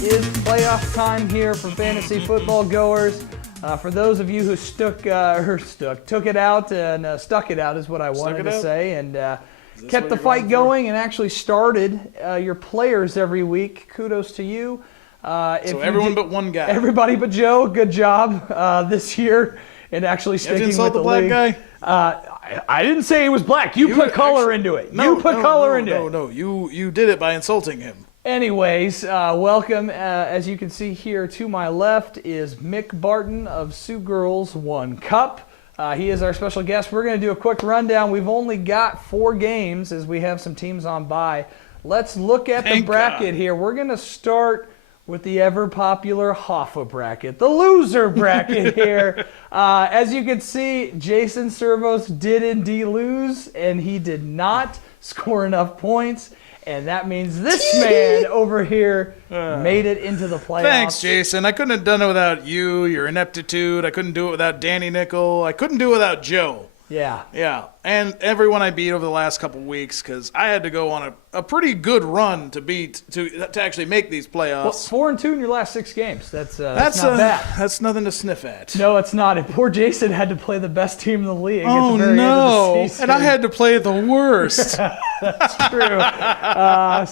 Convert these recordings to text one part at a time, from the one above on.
It is playoff time here for fantasy football goers. For those of you who took it out and stuck it out is what I wanted to say, and kept the fight going and actually started your players every week. Kudos to you. So everyone but one guy. Everybody but Joe, good job this year in actually sticking with the league. You insult the black guy? I didn't say he was black. You put color into it. You put color into it. No, you did it by insulting him. Anyways, welcome. As you can see here to my left is Mick Barton of Sioux Girls One Cup. He is our special guest. We're going to do a quick rundown. We've only got 4 games as we have some teams on bye. Let's look at the bracket here. We're going to start with the ever-popular Hoffa bracket, the loser bracket here. As you can see, Jason Servos did indeed lose, and he did not score enough points. And that means this man over here made it into the playoffs. Thanks, Jason. I couldn't have done it without you, your ineptitude. I couldn't do it without Danny Nickel. I couldn't do it without Joe. Yeah. And everyone I beat over the last couple weeks because I had to go on a pretty good run to actually make these playoffs. Well, 4-2 in your last 6 games. That's not bad. That's nothing to sniff at. No, it's not. And poor Jason had to play the best team in the league at the very end of the season. And I had to play the worst. That's true.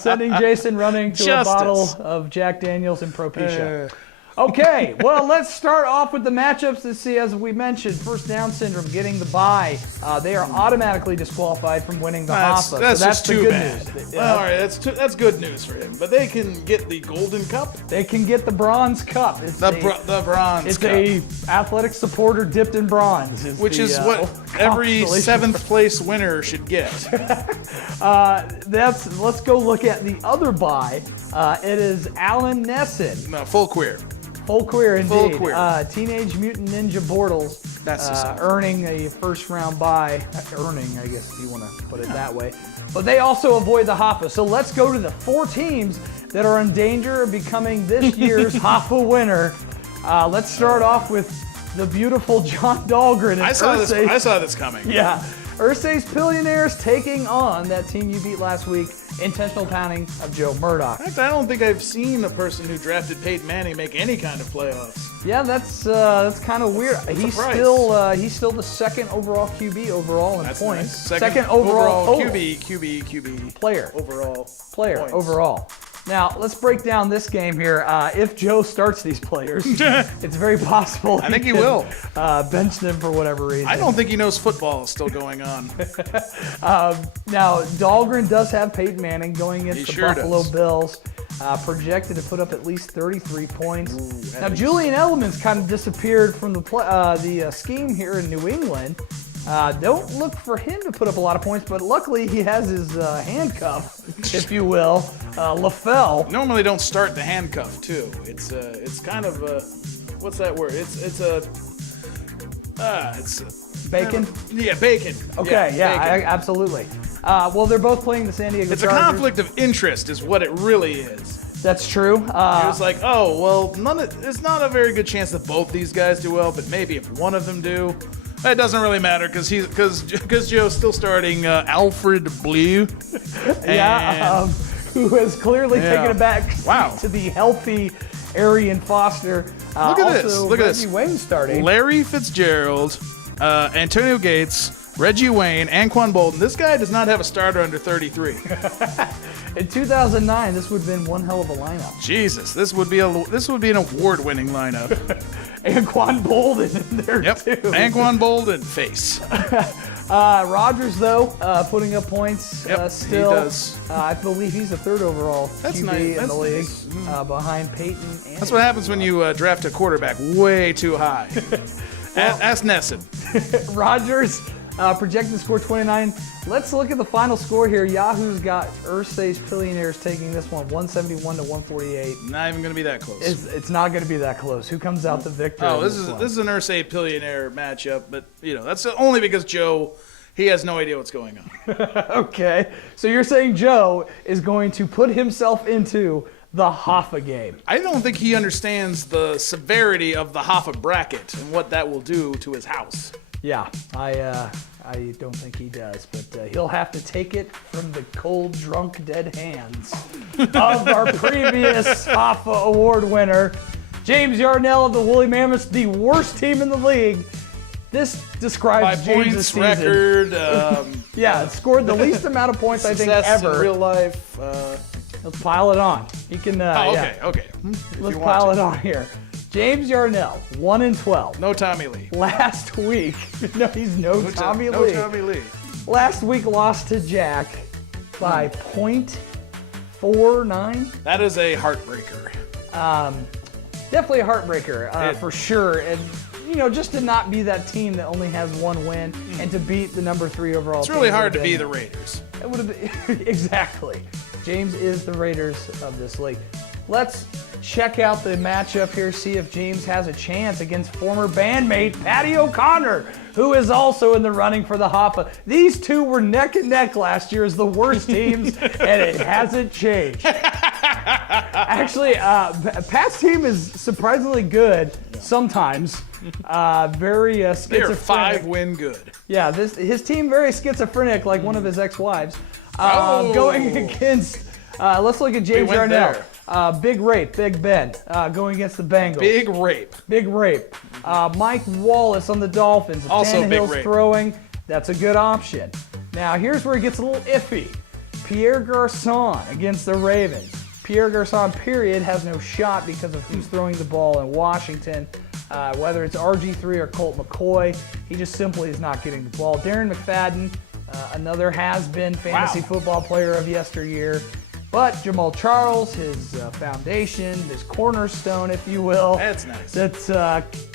Sending Jason running to a bottle of Jack Daniels and Propecia. Okay, well, let's start off with the matchups to see, as we mentioned, first down syndrome getting the bye. They are automatically disqualified from winning the Hoffa. That's so just too good bad. News. All right, that's good news for him. But they can get the Golden Cup. They can get the Bronze Cup. It's the Bronze Cup. It's a athletic supporter dipped in bronze. Which is what every 7th place winner should get. Let's go look at the other bye. It is Alan Nesson. No, full queer. Full queer indeed. Full queer. Teenage Mutant Ninja Bortles earning a first-round bye. Earning, I guess, if you want to put it that way. But they also avoid the Hoffa. So let's go to the 4 teams that are in danger of becoming this year's Hoffa winner. Let's start off with the beautiful John Dahlgren. I saw this coming. Yeah. Ursay's Billionaires taking on that team you beat last week, intentional pounding of Joe Murdoch. In fact, I don't think I've seen a person who drafted Peyton Manning make any kind of playoffs. Yeah, that's kind of weird. He's still the 2nd overall QB overall in points. Nice. Second overall QB player overall. Overall. Now, let's break down this game here. If Joe starts these players, it's very possible I think he will. Bench them for whatever reason. I don't think he knows football is still going on. Now, Dahlgren does have Peyton Manning going against the Buffalo Bills. Projected to put up at least 33 points. Now, Julian Edelman's kind of disappeared from the scheme here in New England. Don't look for him to put up a lot of points, but luckily he has his handcuff, if you will, LaFell. Normally don't start the handcuff too. It's kind of what's that word? It's Bacon? Yeah, bacon. Okay, bacon. Absolutely. Well, they're both playing the San Diego Chargers. It's a conflict of interest is what it really is. That's true. It was like, oh, well, it's not a very good chance that both these guys do well, but maybe if one of them do. It doesn't really matter because Joe's still starting Alfred Blue. Who has clearly taken it back to the healthy Arian Foster. Look at this. Look at this. Reggie Wayne starting. Larry Fitzgerald, Antonio Gates, Reggie Wayne, Anquan Bolden. This guy does not have a starter under 33. In 2009, this would have been one hell of a lineup. Jesus, this would be an award-winning lineup. Anquan Bolden in there too. Anquan Bolden face. Rodgers though, putting up points still. He does. I believe he's the 3rd overall QB in the league, behind Peyton. That's what happens when you draft a quarterback way too high. Ask Nesson. Rodgers. Projected to score 29. Let's look at the final score here. Yahoo's got Ursay's Billionaires taking this one, 171 to 148. Not even going to be that close. It's not going to be that close. Who comes out the victor? Oh, this is an Ursay Billionaire matchup, but that's only because Joe, he has no idea what's going on. Okay, so you're saying Joe is going to put himself into the Hoffa game. I don't think he understands the severity of the Hoffa bracket and what that will do to his house. Yeah, I don't think he does, but he'll have to take it from the cold, drunk, dead hands of our previous Hoffa Award winner, James Yarnell of the Woolly Mammoths, the worst team in the league. This describes James' season. Record. Yeah, scored the least amount of points I think ever in real life. Let's pile it on. You can. Okay. Let's pile it on here. James Yarnell, 1-12. No Tommy Lee. Last week, no, he's no Tommy Lee. No Tommy Lee. Last week lost to Jack by .49. That is a heartbreaker. Definitely a heartbreaker for sure. And just to not be that team that only has one win and to beat the number 3 overall. It's really hard to be the Raiders. It would have been exactly. James is the Raiders of this league. Let's check out the matchup here, see if James has a chance against former bandmate Patty O'Connor, who is also in the running for the Hoffa. These two were neck and neck last year as the worst teams, and it hasn't changed. Actually, Pat's team is surprisingly good sometimes. Very schizophrenic. They're 5-win good. Yeah, his team very schizophrenic, like one of his ex-wives. Going against, let's look at James Yarnell. Big Rape, Big Ben, going against the Bengals. Big Rape. Mike Wallace on the Dolphins. Also Tannehill's Big Rape. Throwing, that's a good option. Now, here's where it gets a little iffy. Pierre Garçon against the Ravens. Pierre Garçon, period, has no shot because of who's throwing the ball in Washington. Whether it's RG3 or Colt McCoy, he just simply is not getting the ball. Darren McFadden, another has-been fantasy football player of yesteryear. But Jamal Charles, his foundation, his cornerstone, if you will. That's nice.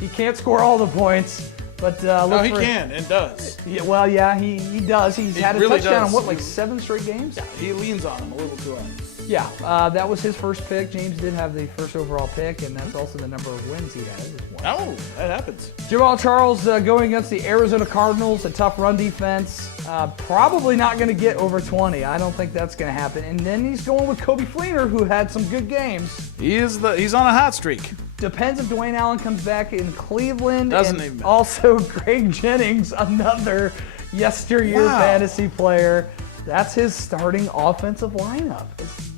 He can't score all the points, but he can and does. Yeah, well, yeah, he does. He's had a really touchdown does. in, like 7 straight games? Yeah, he leans on him a little too hard. Yeah, that was his first pick. James did have the first overall pick, and that's also the number of wins he has. Oh, that happens. Jamal Charles going against the Arizona Cardinals, a tough run defense. Probably not going to get over 20. I don't think that's going to happen. And then he's going with Kobe Fleener, who had some good games. He's on a hot streak. Depends if Dwayne Allen comes back in Cleveland. Doesn't and even matter. Also, Greg Jennings, another yesteryear fantasy player. That's his starting offensive lineup.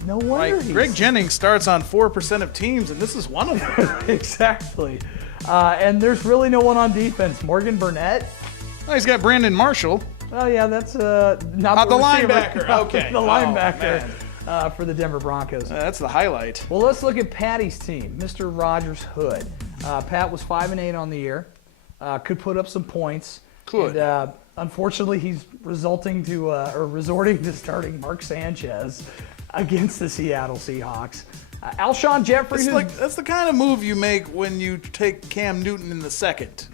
No wonder Greg Jennings starts on 4% of teams, and this is one of them. Exactly. And there's really no one on defense. Morgan Burnett. Oh, he's got Brandon Marshall. Oh, yeah, that's not the receiver. linebacker. Okay. The linebacker for the Denver Broncos. That's the highlight. Well, let's look at Patty's team, Mr. Rogers Hood. Pat was 5-8 on the year. Could put up some points. Could. And, unfortunately, he's resorting to starting Mark Sanchez against the Seattle Seahawks. Alshon Jeffrey. That's the kind of move you make when you take Cam Newton in the second.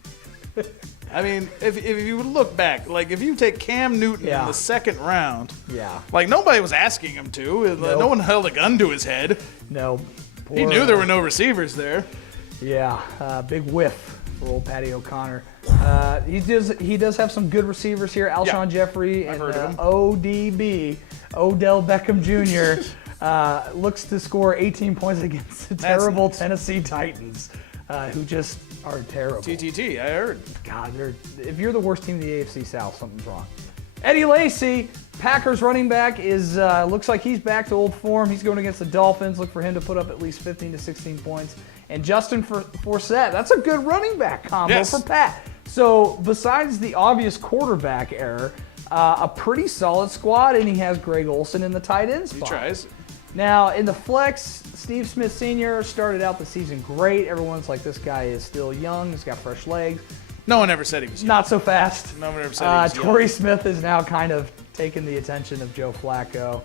I mean, if you look back, like if you take Cam Newton in the second round, like nobody was asking him to. Nope. No one held a gun to his head. No. He knew there were no receivers there. Yeah, big whiff for old Patty O'Connor. He does have some good receivers here. Alshon Jeffrey and ODB, Odell Beckham Jr. Looks to score 18 points against the terrible Tennessee Titans, who just are terrible. TTT, I heard. God, if you're the worst team in the AFC South, something's wrong. Eddie Lacy, Packers running back, looks like he's back to old form. He's going against the Dolphins. Look for him to put up at least 15 to 16 points. And Justin Forsett, that's a good running back combo for Pat. So besides the obvious quarterback error, a pretty solid squad, and he has Greg Olsen in the tight end spot. He tries. Now, in the flex, Steve Smith Sr. started out the season great. Everyone's like, this guy is still young. He's got fresh legs. No one ever said he was young. Not so fast. No one ever said he was young. Torrey Smith is now kind of taken the attention of Joe Flacco.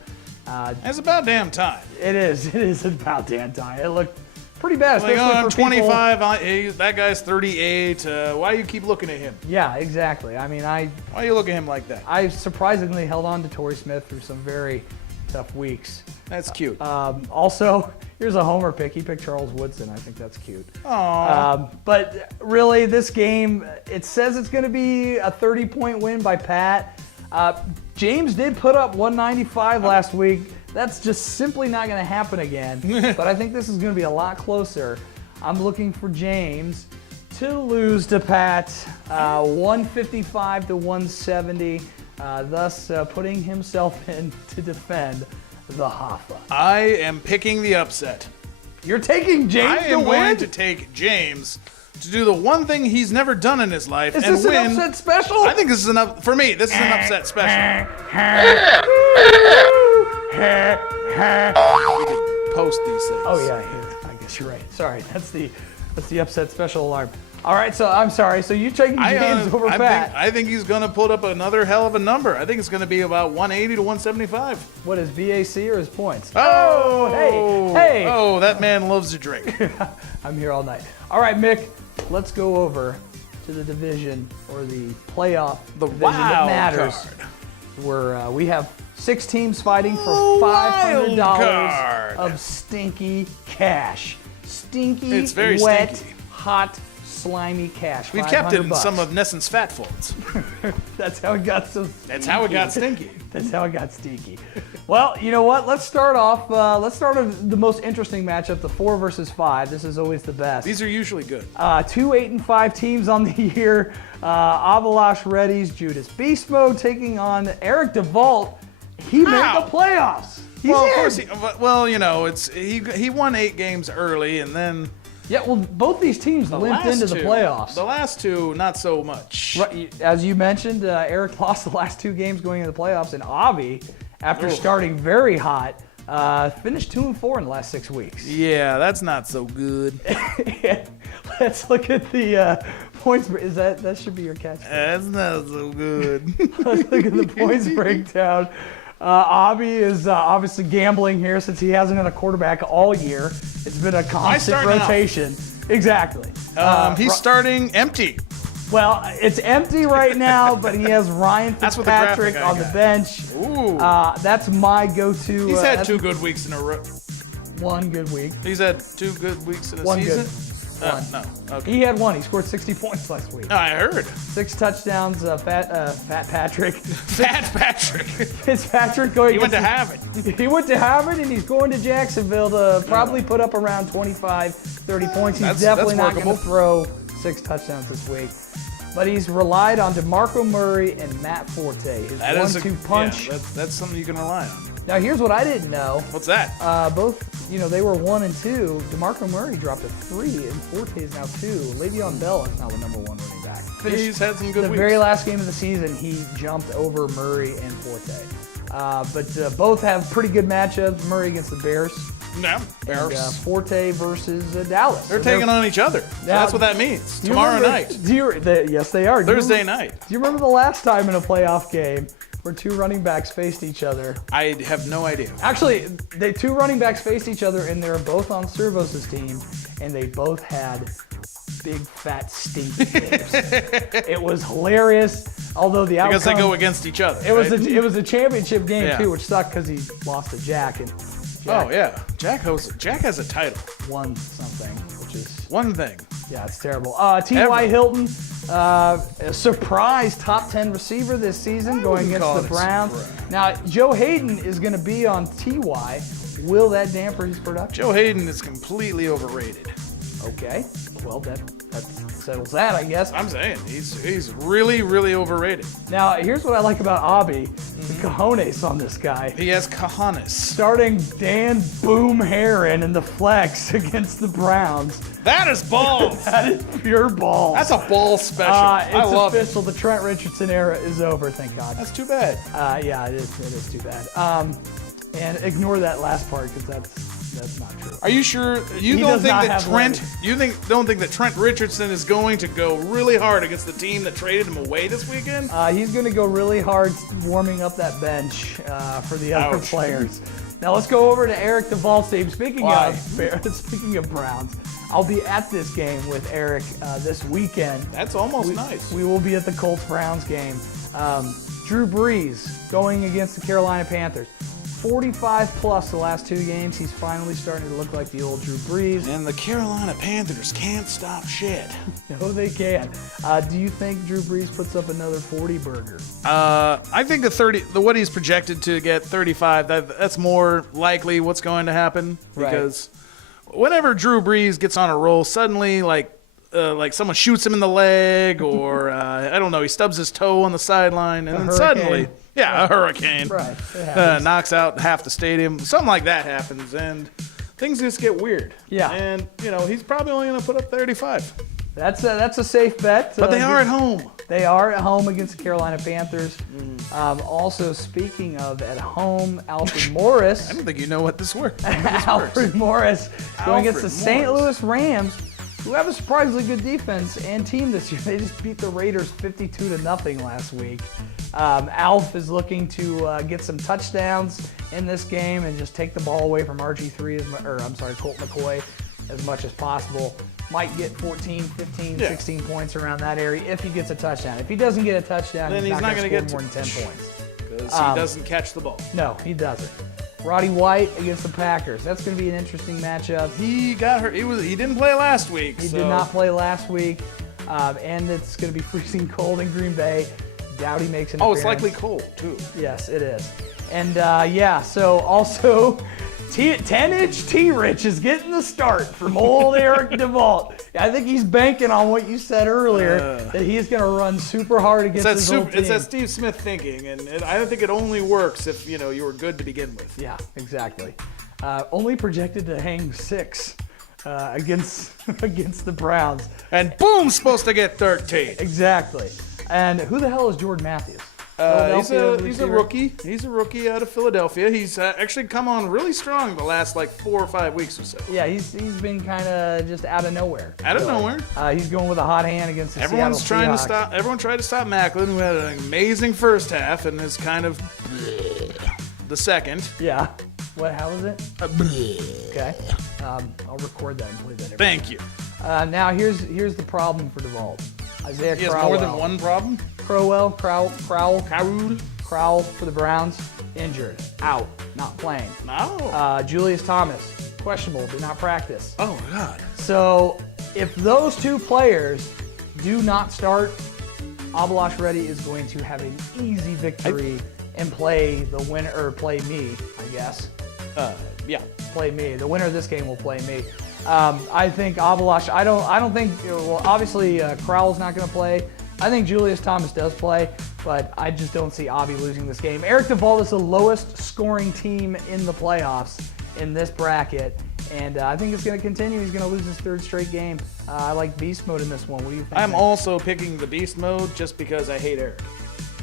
It's about damn time. It is. It is about damn time. It looked pretty bad. Like, I'm 25. That guy's 38. Why do you keep looking at him? Yeah, exactly. I mean, why do you look at him like that? I surprisingly held on to Torrey Smith through some very tough weeks. That's cute. Also, here's a homer pick. He picked Charles Woodson. I think that's cute. Aww. But really, this game, it says it's going to be a 30-point win by Pat. James did put up 195 last week. That's just simply not going to happen again. But I think this is going to be a lot closer. I'm looking for James to lose to Pat, 155 to 170, thus putting himself in to defend the Hoffa. I am picking the upset. You're taking James I am going to take James to do the one thing he's never done in his life and win. Is this an upset special? I think this is for me, this is an upset special. We could post these things. Oh yeah, here. I guess you're right. Sorry, that's the upset special alarm. All right, so I'm sorry. So you're taking James over Pat. I think he's going to put up another hell of a number. I think it's going to be about 180 to 175. What is VAC or his points? Oh, hey. Oh, that man loves to drink. I'm here all night. All right, Mick, let's go over to the division or the playoff division that matters. Where we have 6 teams fighting for $500 of stinky cash. It's very wet, stinky. hot, slimy cash. We've kept it in $500. some of Nesson's fat folds. That's how it got so stinky. That's how it got stinky. That's how it got stinky. Well, you know what? Let's start off. Let's start with the most interesting matchup, the 4 versus 5. This is always the best. These are usually good. 2 8-5 teams on the year. Avalash Reddies, Judas Beast Mode taking on Eric DeVault. He made the playoffs. He's well, in. of course. You know, he won 8 games early, and then yeah. Well, both these teams limped into the playoffs. The last 2, not so much. Right, as you mentioned, Eric lost the last 2 games going into the playoffs, and Avi, after starting very hot, finished 2-4 in the last 6 weeks. Yeah, that's not so good. Let's look at the points. That should be your catch. That's not so good. Let's look at the points breakdown. Avi is obviously gambling here since he hasn't had a quarterback all year. It's been a constant rotation. Exactly. He's starting empty. Well, it's empty right now, but he has Ryan Fitzpatrick on the bench. Ooh. That's my go-to. He's had 2 good weeks in a row. 1 good week. He's had 2 good weeks in a One season? Good. No. Okay. He had 1. He scored 60 points last week. I heard. 6 touchdowns. Fat Patrick. Fat Patrick. Fitzpatrick going. He went to Harvard. He went to Harvard, and he's going to Jacksonville to probably put up around 25, 30 points. He's definitely not going to throw 6 touchdowns this week. But he's relied on DeMarco Murray and Matt Forte. His 1-2 punch. Yeah, that's something you can rely on. Now, here's what I didn't know. What's that? Both, they were 1 and 2. DeMarco Murray dropped to 3, and Forte is now 2. Le'Veon Bell is now the number 1 running back. He's had some good weeks. The very last game of the season, he jumped over Murray and Forte. But both have pretty good matchups. Murray against the Bears. Yeah, Bears. And, Forte versus Dallas. They're taking on each other. So that's what that means. Tomorrow night. Yes, they are. Thursday night. Do you remember the last time in a playoff game where 2 running backs faced each other? I have no idea. Actually, the 2 running backs faced each other, and they were both on Servos' team, and they both had big, fat, stinky games. It was hilarious, although the outcome... Because they go against each other, It was a championship game, too, which sucked because he lost to Jack. And Jack Jack has a title. Won something, which is... One thing. Yeah, it's terrible. T.Y. Hilton, a surprise top 10 receiver this season going against the Browns. Now, Joe Hayden is going to be on T.Y. Will that damper his production? Joe Hayden is completely overrated. Okay. Well, that settles that, I guess. I'm saying he's really, really overrated. Now, here's what I like about Avi. The cojones on this guy. He has cojones. Starting Dan Boom Herron in the flex against the Browns. That is balls. That is pure balls. That's a ball special. I love it. It's official. The Trent Richardson era is over, thank God. That's too bad. Yeah, it is too bad. And ignore that last part because that's not true. Are you sure you don't think that Trent Richardson is going to go really hard against the team that traded him away this weekend? He's going to go really hard warming up that bench for the other players. Now let's go over to Eric DeVault's team. Speaking of Browns, I'll be at this game with Eric this weekend. That's almost nice. We will be at the Colts-Browns game. Drew Brees going against the Carolina Panthers. 45 plus the last 2 games. He's finally starting to look like the old Drew Brees. And the Carolina Panthers can't stop shit. No, they can. Do you think Drew Brees puts up another 40 burger? I think what he's projected to get 35. That's more likely what's going to happen because whenever Drew Brees gets on a roll, suddenly like someone shoots him in the leg, or I don't know, he stubs his toe on the sideline, and then suddenly, a hurricane, knocks out half the stadium. Something like that happens, and things just get weird. Yeah. And he's probably only going to put up 35. That's a safe bet. But they are at home. They are at home against the Carolina Panthers. Also, speaking of at home, Alfred Morris. I don't think you know what this word. Alfred Morris going against the St. Louis Rams, who have a surprisingly good defense and team this year. They just beat the Raiders 52-0 last week. Alf is looking to get some touchdowns in this game and just take the ball away from Colt McCoy as much as possible. Might get 14, 15, 16 points around that area if he gets a touchdown. If he doesn't get a touchdown, then he's not going to get more than 10 points. Because he doesn't catch the ball. No, he doesn't. Roddy White against the Packers. That's going to be an interesting matchup. He got hurt. He didn't play last week. He did not play last week. And it's going to be freezing cold in Green Bay. Doubt he makes an appearance. It's likely cold, too. Yes, it is. And, so also... 10-inch T-Rich is getting the start from old Eric DeVault. I think he's banking on what you said earlier, that he's going to run super hard against his old team. It's that Steve Smith thinking, and I don't think it only works if you were good to begin with. Yeah, exactly. Only projected to hang 6 against the Browns. And boom, supposed to get 13. Exactly. And who the hell is Jordan Matthews? He's a rookie. He's a rookie out of Philadelphia. He's actually come on really strong the last 4 or 5 weeks or so. Yeah, he's been kind of just out of nowhere. He's going with a hot hand against the Seattle Seahawks. Everyone tried to stop Macklin, who had an amazing first half and is kind of the second. Yeah. How was it? Okay. I'll record that and play that. Thank you. Now here's the problem for DeVault. Isaiah He has Crowell. more than one problem? Crowell for the Browns, injured, out, not playing. No. Julius Thomas, questionable, did not practice. Oh, God. So if those 2 players do not start, Abalash Reddy is going to have an easy victory and play the winner, or play me, I guess. Play me. The winner of this game will play me. I think Abalash, I don't think, obviously Crowell's not going to play. I think Julius Thomas does play, but I just don't see Abby losing this game. Eric DeVault is the lowest scoring team in the playoffs in this bracket, and I think it's going to continue. He's going to lose his 3rd straight game. I like beast mode in this one. What do you think? I'm also picking the beast mode just because I hate Eric.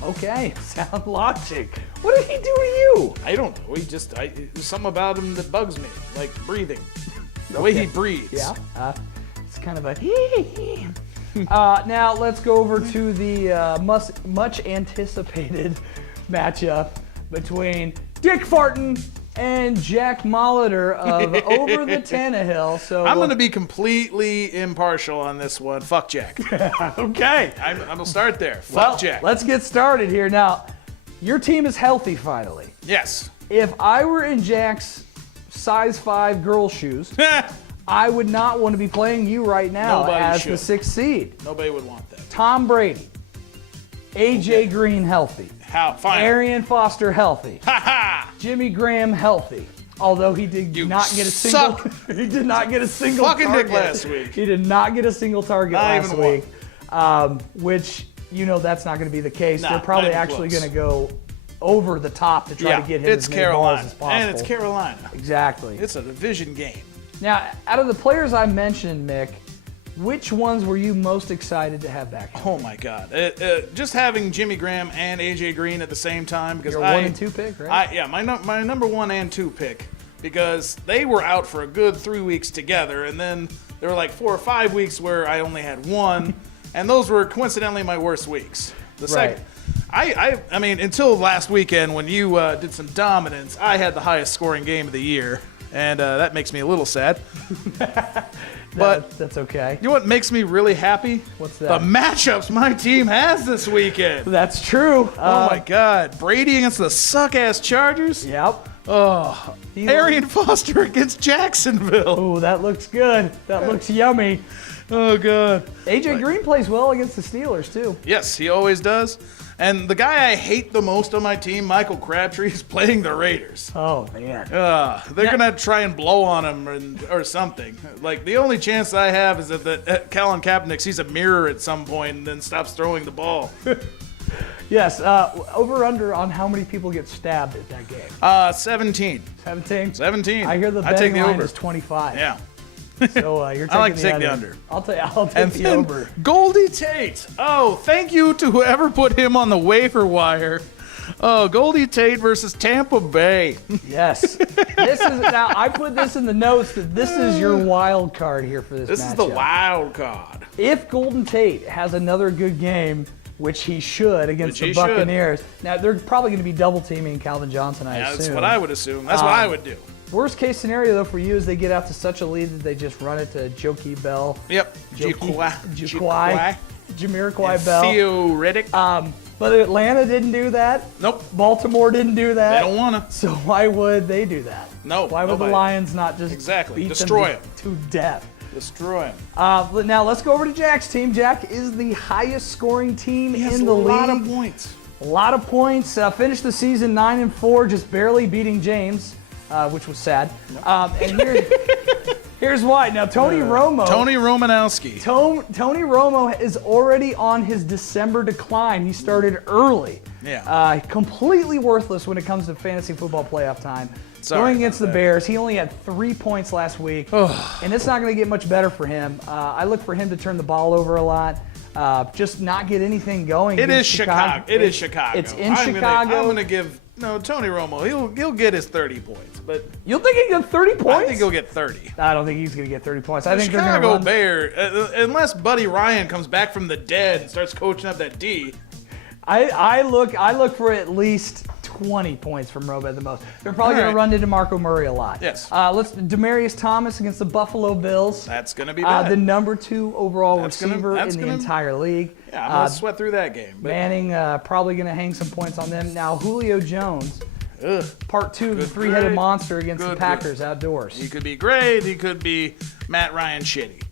Okay, sound logic. What did he do to you? I don't know. There's something about him that bugs me, like breathing. The way he breathes. Yeah. It's kind of a now let's go over to the much anticipated matchup between Dick Farton and Jack Molitor of Over the Tannehill. So I'm going to be completely impartial on this one. Fuck Jack. Okay. I'm going to start there. Fuck Jack. Let's get started here. Now, your team is healthy finally. Yes. If I were in Jack's size 5 girl shoes, I would not want to be playing you right now as the 6th seed. Nobody would want that. Tom Brady, AJ Green healthy. Fine. Arian Foster healthy. Jimmy Graham healthy. Although he did not get a single fucking target. Dick last week. He did not get a single target last week. Which that's not going to be the case. They're probably actually going to go over the top to try to get him as many balls as possible. And it's Carolina. Exactly. It's a division game. Now, out of the players I mentioned, Mick, which ones were you most excited to have back? Oh my God! Just having Jimmy Graham and AJ Green at the same time because your 1 and 2 pick, right? My number 1 and 2 pick because they were out for a good 3 weeks together, and then there were 4 or 5 weeks where I only had one, and those were coincidentally my worst weeks. I mean, until last weekend when you did some dominance, I had the highest scoring game of the year, and that makes me a little sad. But that's okay. You know what makes me really happy? What's that? The matchups my team has this weekend. That's true. Oh my God. Brady against the suck-ass Chargers. Yep. Oh. Arian Foster against Jacksonville. Oh, that looks good. That looks yummy. Oh, God. AJ Green plays well against the Steelers, too. Yes, he always does. And the guy I hate the most on my team, Michael Crabtree, is playing the Raiders. Oh, man. They're going to try and blow on him or something. Like, the only chance I have is that Colin Kaepernick sees a mirror at some point and then stops throwing the ball. Yes. Over-under on how many people get stabbed at that game? 17. 17? 17. I hear the betting line is 25. Yeah. So you're taking I like to take the under. I'll take the over. Goldie Tate. Oh, thank you to whoever put him on the waiver wire. Oh, Goldie Tate versus Tampa Bay. Yes. Now I put this in the notes that this is your wild card here for this matchup. This is the wild card. If Golden Tate has another good game, which he should against the Buccaneers. Now they're probably going to be double teaming Calvin Johnson, I assume. That's what I would assume. That's what I would do. Worst case scenario, though, for you is they get out to such a lead that they just run it to Jokie Bell. Yep. Jamiroquai Bell. Theo Riddick. But Atlanta didn't do that. Nope. Baltimore didn't do that. They don't want to. So why would they do that? No. Why would the Lions not just beat Destroy them to death? Destroy him. Now let's go over to Jack's team. Jack is the highest scoring team in the league. A lot of points. A lot of points. Finished the season 9-4, just barely beating James. Which was sad. And here's why. Now, Tony Romo. Tony Romanowski. Tony Romo is already on his December decline. He started early. Yeah. Completely worthless when it comes to fantasy football playoff time. Going against the Bears, he only had 3 points last week. And it's not going to get much better for him. I look for him to turn the ball over a lot. Just not get anything going. It is Chicago. It is Chicago. It's in Chicago. I'm going to give Tony Romo. He'll get his 30 points, but you'll think he get 30 points? I think he'll get 30. I don't think he's going to get 30 points. I think Chicago Bear, unless Buddy Ryan comes back from the dead and starts coaching up that D. I look for at least 20 points from Romo at the most. They're probably going to run into DeMarco Murray a lot. Yes. Demarius Thomas against the Buffalo Bills. That's going to be bad. The number 2 overall receiver in the entire league. Yeah, I'm going to sweat through that game. But Manning probably going to hang some points on them. Now, Julio Jones, part 2 of the three-headed monster against the Packers outdoors. He could be great. He could be Matt Ryan shitty.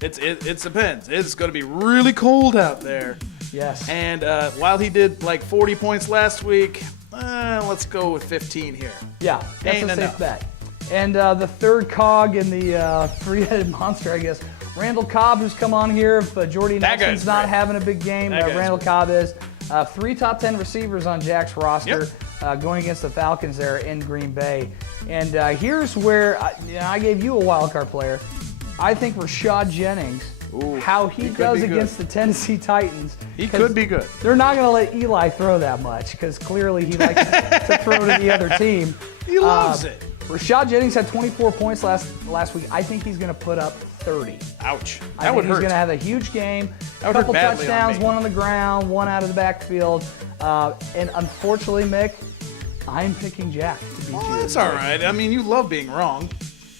It depends. It's going to be really cold out there. Yes. And while he did like 40 points last week, let's go with 15 here. Yeah, that's a safe bet. And the third cog in the three-headed monster, I guess, Randall Cobb, who's come on here. If Jordy Nelson's not having a big game, Randall Cobb is. 3 top 10 receivers on Jack's roster going against the Falcons there in Green Bay. And here's where I gave you a wild card player. I think Rashad Jennings, how he does against the Tennessee Titans. He could be good. They're not going to let Eli throw that much because clearly he likes to throw to the other team. He loves it. Rashad Jennings had 24 points last week. I think he's going to put up 30. Ouch. I think he's going to have a huge game. A couple touchdowns, one on the ground, one out of the backfield. And unfortunately, Mick, I'm picking Jack to beat you. That's all right. I mean, you love being wrong.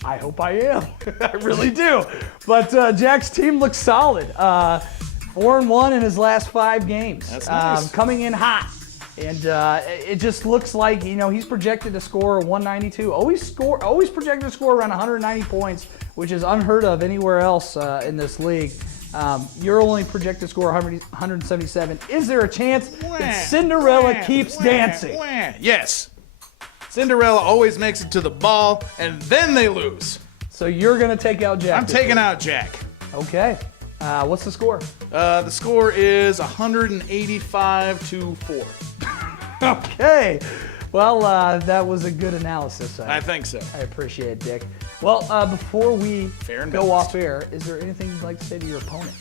I hope I am. I really do. But Jack's team looks solid. 4-1 in his last 5 games. That's nice. Coming in hot. And it just looks like, he's projected to score 192. Always projected to score around 190 points, which is unheard of anywhere else in this league. You're only projected to score 177. Is there a chance that Cinderella keeps dancing? Yes. Cinderella always makes it to the ball, and then they lose. So you're going to take out Jack. I'm taking out Jack. Okay. What's the score? The score is 185-4. Okay. Well, that was a good analysis. I think so. I appreciate it, Dick. Well, before we go off air, is there anything you'd like to say to your opponent?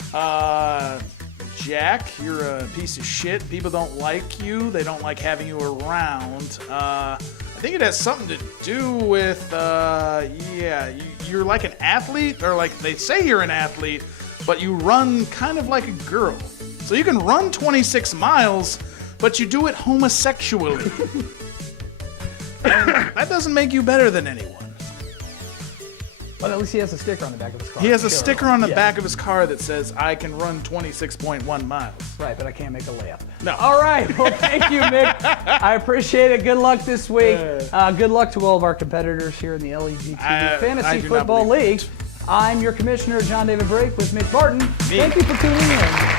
Jack, you're a piece of shit. People don't like you. They don't like having you around. I think it has something to do with, you're like an athlete, or like they say you're an athlete, but you run kind of like a girl. So you can run 26 miles, but you do it homosexually. And that doesn't make you better than anyone. But at least he has a sticker on the back of his car. He has a sticker on the back of his car that says, I can run 26.1 miles. Right, but I can't make a layup. No. All right. Well, thank you, Mick. I appreciate it. Good luck this week. Good luck to all of our competitors here in the LEGTV Fantasy Football League. I'm your commissioner, John David Brake, with Mick Barton. Thank you for tuning in.